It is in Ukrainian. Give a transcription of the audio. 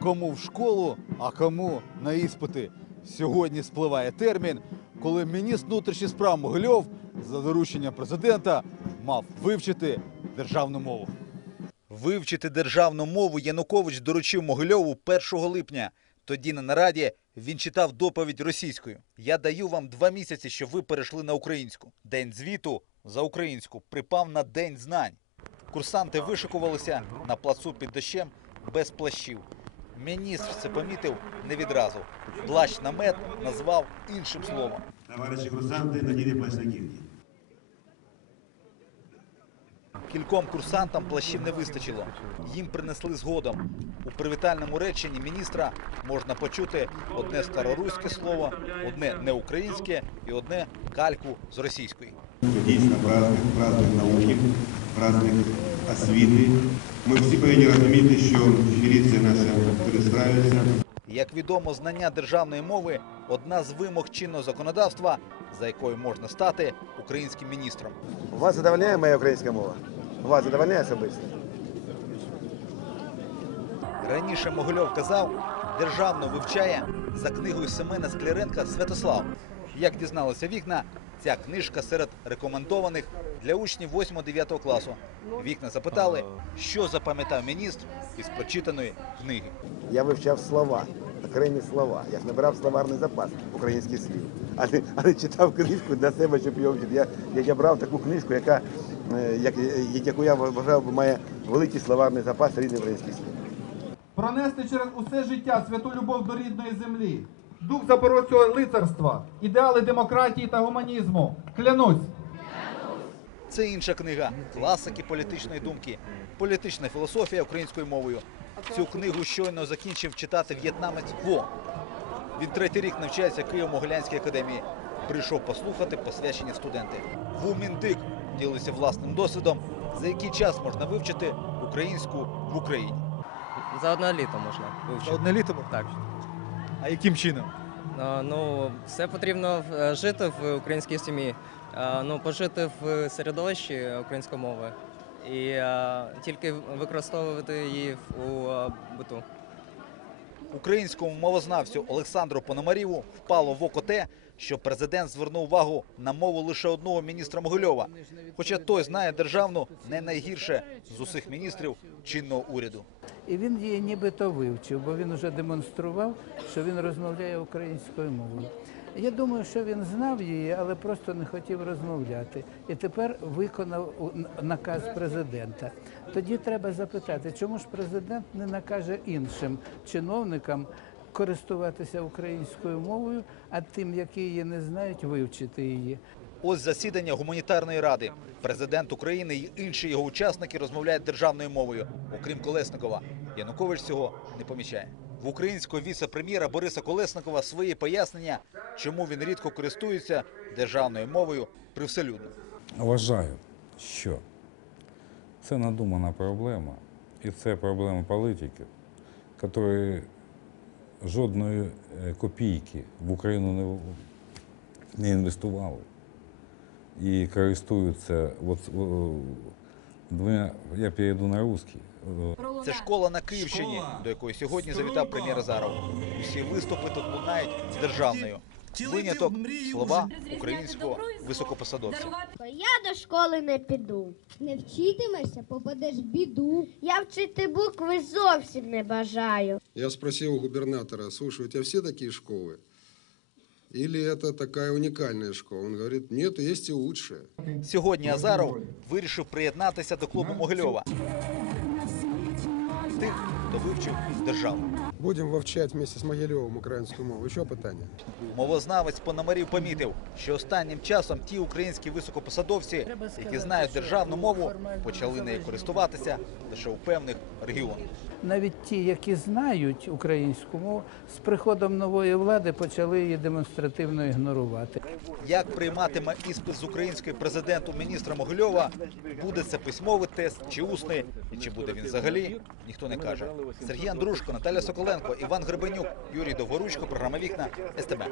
кому в школу, а кому на іспити. Сьогодні спливає термін, коли міністр внутрішніх справ Могильов за дорученням президента мав вивчити державну мову. Вивчити державну мову Янукович доручив Могильову 1 липня. Тоді на нараді він читав доповідь російською. Я даю вам два місяці, щоб ви перейшли на українську. День звіту за українську припав на день знань. Курсанти вишикувалися на плацу під дощем без плащів. Міністр це помітив не відразу. Плащ намет назвав іншим словом. Товарищи курсанты, надели плащ на. Кільком курсантам плащів не вистачило. Їм принесли згодом. У привітальному реченні міністра можна почути одне староруське слово, одне неукраїнське і одне кальку з російської. Дійсно праздник, праздник науки, праздник освіти. Ми всі повинні розуміти, що міліція наша перестраюється. Як відомо, знання державної мови одна з вимог чинного законодавства, за якою можна стати українським міністром. Вас задовольняє моя українська мова? Вас задовольняє особисто? Раніше Могильов казав, державно вивчає за книгою Семена Скляренка Святослав. Як дізналися вікна, ця книжка серед рекомендованих для учнів 8-9 класу. Вікна запитали, що запам'ятав міністр із прочитаної книги. Я вивчав слова, окремі слова. Я ж набирав словарний запас українських слів. А не, а не читав книжку для себе, щоб його вчити. Я, я, я брав таку книжку, яка, е, як, яку я вважав, має великий словарний запас рідних українських слів. пронести через усе життя святу любов до рідної землі, дух запорозького лицарства, ідеали демократії та гуманізму. Клянусь. Це інша книга класики політичної думки, політична філософія українською мовою. Цю книгу щойно закінчив читати в'єтнамець Кво. Він третій рік навчається в Києво-Могилянській академії. Прийшов послухати посвячені студенти. Ву Міндик ділиться власним досвідом, за який час можна вивчити українську в Україні. За одне літо можна вивчити. одне літо? Так. А яким чином? Ну, все потрібно е, жити в українській сім'ї, ну, пожити в середовищі української мови і тільки використовувати її у биту. Українському мовознавцю Олександру Пономарєву впало в око те, що президент звернув увагу на мову лише одного міністра Могильова. Хоча той знає державну не найгірше з усіх міністрів чинного уряду. І він її нібито вивчив, бо він вже демонстрував, що він розмовляє українською мовою. Я думаю, що він знав її, але просто не хотів розмовляти. І тепер виконав наказ президента. Тоді треба запитати, чому ж президент не накаже іншим чиновникам користуватися українською мовою, а тим, які її не знають, вивчити її. Ось засідання гуманітарної ради. Президент України і інші його учасники розмовляють державною мовою, окрім Колесникова. Янукович цього не помічає. В українського віце-прем'єра Бориса Колесникова свої пояснення, чому він рідко користується державною мовою привселюдно. Вважаю, що це надумана проблема, і це проблема політиків, які жодної е, копійки в Україну не інвестували і користуються от, о, двома, я перейду на русский. Це школа на Київщині, до якої сьогодні завітав прем'єр Азаров. Усі виступи тут лунають з державною. Виняток слова українського високопосадовця. Я до школи не піду. Не вчитимешся, попадеш в біду. Я вчити букви зовсім не бажаю. Я спросил у губернатора, слушай, у тебя все такие школы? Или это такая уникальная школа? Он говорит, нет, есть и лучше. Сьогодні Азаров вирішив приєднатися до клубу Могильова. Тих, хто вивчив державу. Будем вивчать вместе с Могилевым украинскую мову. Еще питання? Мовознавець Пономарів помітив, що останнім часом ті українські високопосадовці, які знають державну мову, почали нею користуватися лише у певних регіонах. Навіть ті, які знають українську мову, з приходом нової влади почали її демонстративно ігнорувати. Як прийматиме іспит з української президенту міністра Могильова, буде це письмовий тест чи усний, і чи буде він взагалі, ніхто не каже. Сергій Андрушко, Наталя Соколенко, Іван Гребенюк, Юрій Довгоручко, програма Вікна СТБ.